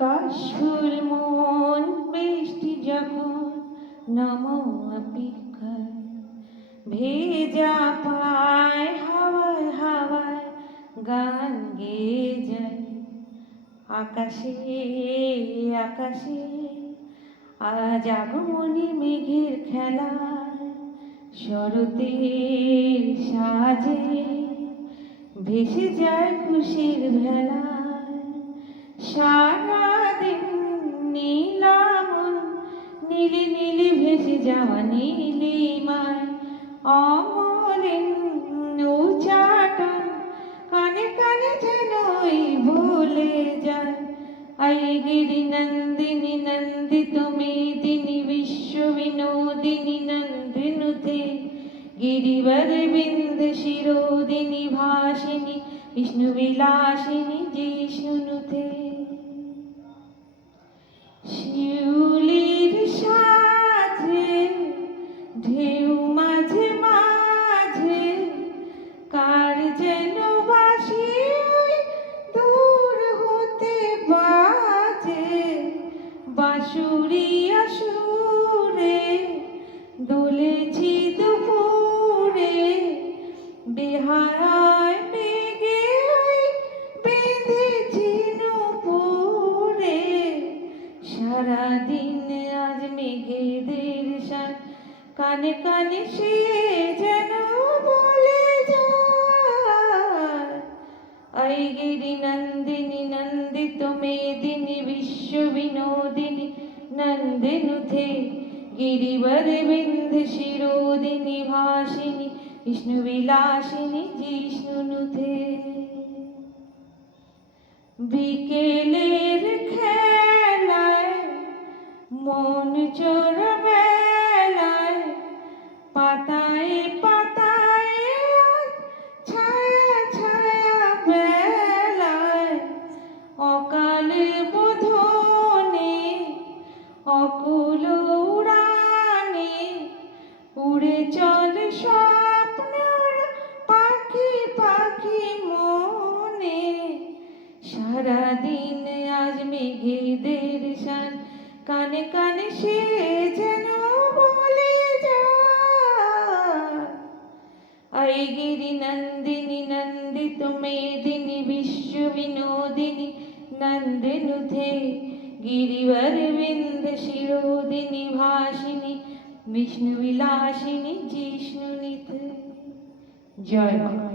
কাশফুল মন বৃষ্টি যখন নমো অপেক্ষায় ভেজা পায় হাওয়ায় হাওয়ায় গান গেয়ে যায় আকাশে আকাশে আজ আগমনী মেঘের খেলায় শরতের সাজে ভেসে যায় খুশির ভেলায় সারাদিন নীলামন নীলি নীলি ভেসে যাওয়া নীলিমায় অমলিন উচাটন কানে কানে যেনই ভুলে যায় ऐगिरि नंदिनी नंदित मेदिनी विश्व विनोदिनी नंदिनुते गिरिवर बिंद शिरोदिनी भाषिनी विष्णु विलासिनी जिष्णुनुते शिउलिर साजे ढेउ माझे माझे कार जेन बासी दूर होते बाजे बांसुरिया सुरे दोलेছি দুপুরে বেহারায় মেঘে বেঁধেছি নুপুরে সারাদিন আজ মেঘেদের শান কানে কানে সে যেন বলে যায় ऐगिरि नंदिनी नंदित मेदिनी विश्व विनोदिनी नंदिनुते गिरिवर बिंद शिरोदिनी भाषिनी विष्णु विलासिनी जिष्णुनुते বিকেলের খেলায় মন চোর বেলায় পাতায় পাতায় ছায়া ছায়া বেলায় অকাল বোধনে অকুল উড়ানে উড়ে চলে স্বপ্নর পাখি পাখি মনে সারাদিন আজ মেঘেদের শান কানে কানে সে যেন বলে যায় ऐगिरि नंदिनी नंदित मेदिनी विश्व विनोदिनी नंदिनुते गिरिवर बिंद शिरोदिनी भाषिनी विष्णु विलासिनी जिष्णुनिते जय मां।